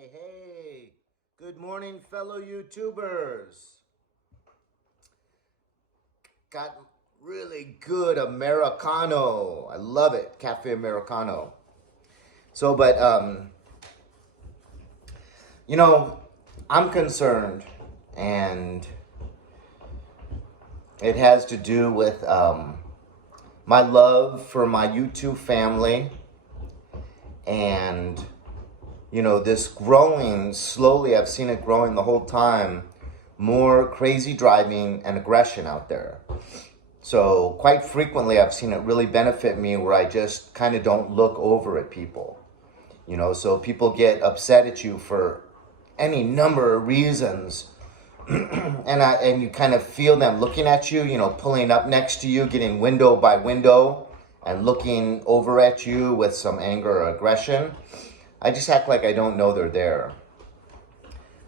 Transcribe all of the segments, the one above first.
Hey, good morning, fellow YouTubers. Got really good Americano. I love it, Cafe Americano. So, but, you know, I'm concerned, and it has to do with my love for my YouTube family and this growing slowly. I've seen it growing the whole time. More crazy driving and aggression out there. So quite frequently, I've seen it really benefit me where I just kind of don't look over at people. So people get upset at you for any number of reasons. and you kind of feel them looking at you, pulling up next to you, getting window by window and looking over at you with some anger or aggression. I just act like I don't know they're there.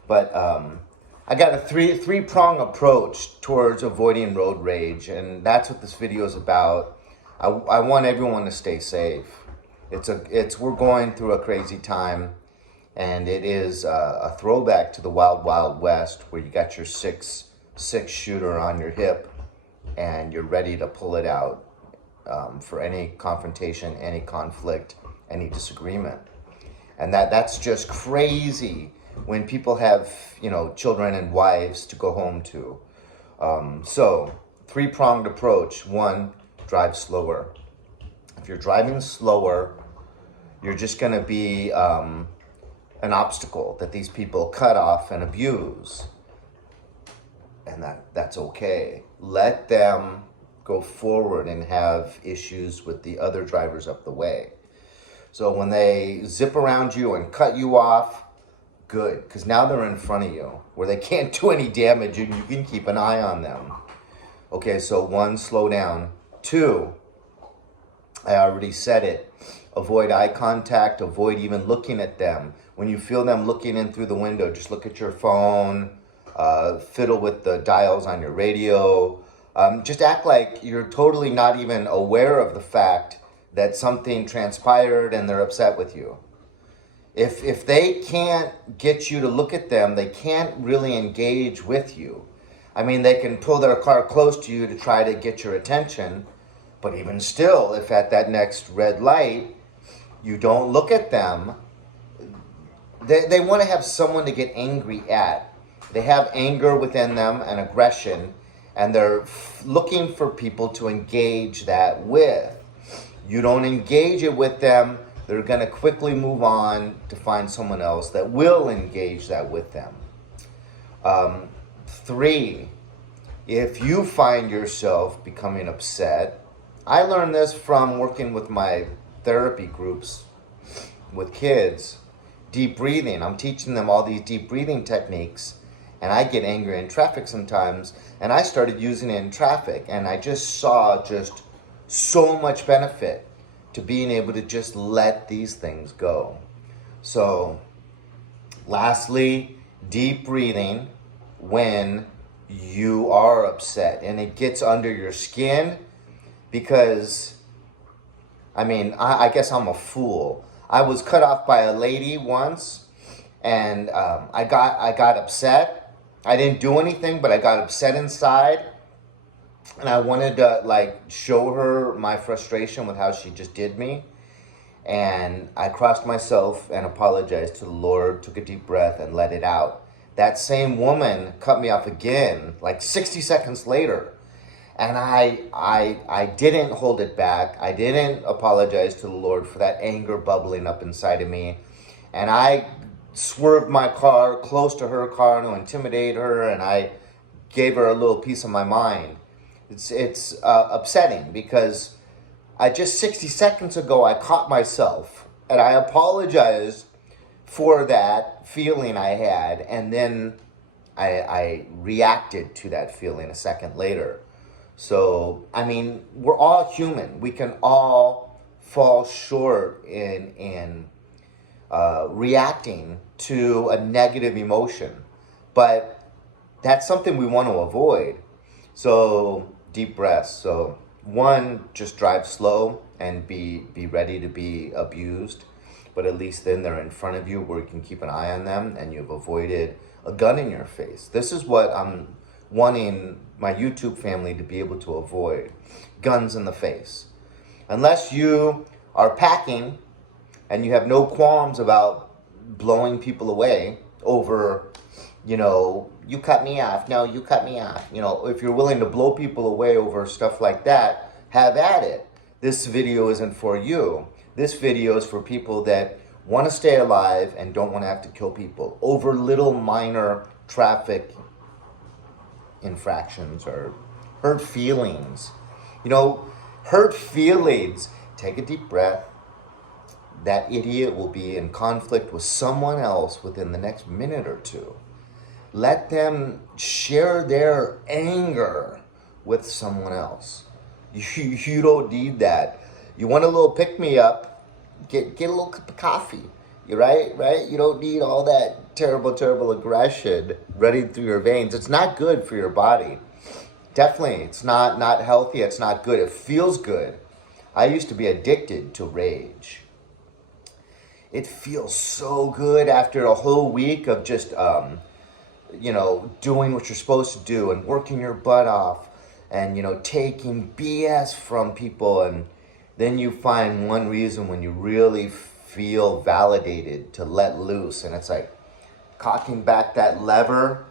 But I got a three-prong approach towards avoiding road rage, and that's what this video is about. I want everyone to stay safe. We're going through a crazy time, and it is a throwback to the Wild Wild West, where you got your six shooter on your hip, and you're ready to pull it out for any confrontation, any conflict, any disagreement. And that's just crazy when people have, children and wives to go home to. So, three-pronged approach. One, drive slower. If you're driving slower, you're just going to be an obstacle that these people cut off and abuse. And that's okay. Let them go forward and have issues with the other drivers up the way. So when they zip around you and cut you off, good, because now they're in front of you where they can't do any damage and you can keep an eye on them. Okay, so one, slow down. Two, I already said it, avoid eye contact, avoid even looking at them. When you feel them looking in through the window, just look at your phone, fiddle with the dials on your radio. Just act like you're totally not even aware of the fact that something transpired and they're upset with you. If they can't get you to look at them, they can't really engage with you. I mean, they can pull their car close to you to try to get your attention, but even still, if at that next red light, you don't look at them, they want to have someone to get angry at. They have anger within them and aggression, and they're looking for people to engage that with. You don't engage it with them, they're going to quickly move on to find someone else that will engage that with them. Three, if you find yourself becoming upset, I learned this from working with my therapy groups with kids. Deep breathing. I'm teaching them all these deep breathing techniques, and I get angry in traffic sometimes, and I started using it in traffic, and I just saw so much benefit to being able to just let these things go. So, lastly, deep breathing when you are upset and it gets under your skin, because, I guess I'm a fool. I was cut off by a lady once, and I got upset. I didn't do anything, but I got upset inside. And I wanted to show her my frustration with how she just did me. And I crossed myself and apologized to the Lord, took a deep breath and let it out. That same woman cut me off again, 60 seconds later. And I didn't hold it back. I didn't apologize to the Lord for that anger bubbling up inside of me. And I swerved my car close to her car to intimidate her, and I gave her a little piece of my mind. It's upsetting because I just 60 seconds ago I caught myself and I apologized for that feeling I had, and then I reacted to that feeling a second later. So, we're all human. We can all fall short in reacting to a negative emotion, but that's something we want to avoid. So, deep breaths. So, one, just drive slow and be ready to be abused. but at least then they're in front of you where you can keep an eye on them and you've avoided a gun in your face. This is what I'm wanting my YouTube family to be able to avoid: guns in the face. Unless you are packing and you have no qualms about blowing people away over, you cut me off. No, you cut me off. If you're willing to blow people away over stuff like that, have at it. This video isn't for you. This video is for people that want to stay alive and don't want to have to kill people over little minor traffic infractions or hurt feelings. Hurt feelings. Take a deep breath. That idiot will be in conflict with someone else within the next minute or two. Let them share their anger with someone else. You don't need that. You want a little pick-me-up, get a little cup of coffee. You right? You don't need all that terrible aggression running through your veins. It's not good for your body. Definitely, it's not healthy. It's not good. It feels good. I used to be addicted to rage. It feels so good after a whole week of just, doing what you're supposed to do and working your butt off and, taking BS from people. And then you find one reason when you really feel validated to let loose. And it's like cocking back that lever,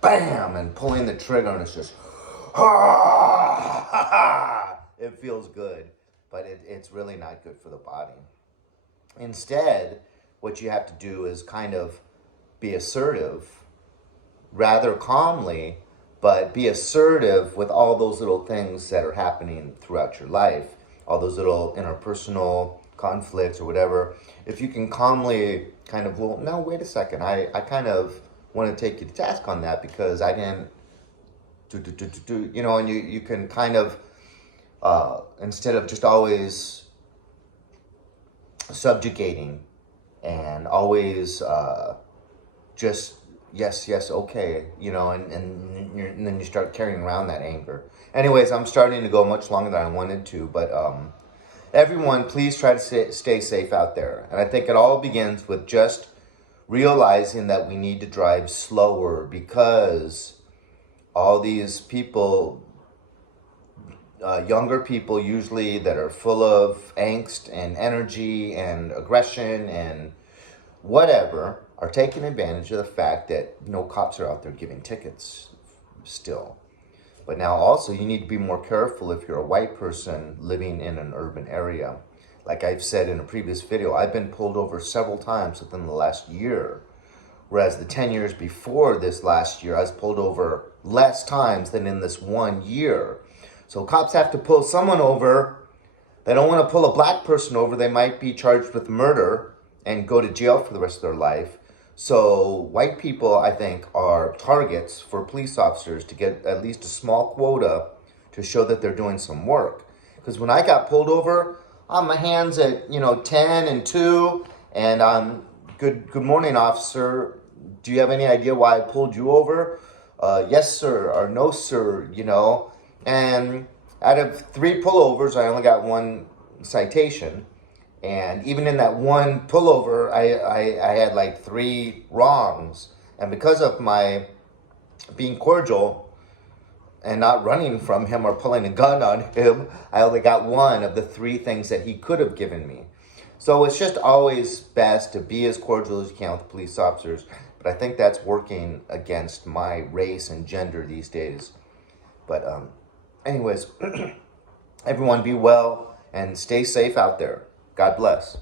bam, and pulling the trigger. And it's just, it feels good, but it's really not good for the body. Instead, what you have to do is kind of be assertive, rather calmly, but be assertive with all those little things that are happening throughout your life, all those little interpersonal conflicts or whatever. If you can calmly kind of, well, no, wait a second, I kind of want to take you to task on that because I didn't and you can kind of, instead of just always subjugating and always just yes, okay, and then you start carrying around that anger. Anyways, I'm starting to go much longer than I wanted to, but everyone, please try to stay safe out there. And I think it all begins with just realizing that we need to drive slower because all these people, younger people usually that are full of angst and energy and aggression and whatever, are taking advantage of the fact that no cops are out there giving tickets still. But now also you need to be more careful if you're a white person living in an urban area. Like I've said in a previous video, I've been pulled over several times within the last year. Whereas the 10 years before this last year, I was pulled over less times than in this 1 year. So cops have to pull someone over. They don't want to pull a black person over. They might be charged with murder and go to jail for the rest of their life. So white people, I think, are targets for police officers to get at least a small quota to show that they're doing some work. Because when I got pulled over, on my hands at 10 and 2, and good morning, officer. Do you have any idea why I pulled you over? Yes, sir, or no, sir. And out of 3 pullovers, I only got 1 citation. And even in that 1 pullover, I had like 3 wrongs. And because of my being cordial and not running from him or pulling a gun on him, I only got 1 of the 3 things that he could have given me. So it's just always best to be as cordial as you can with police officers. But I think that's working against my race and gender these days. But anyways, everyone be well and stay safe out there. God bless.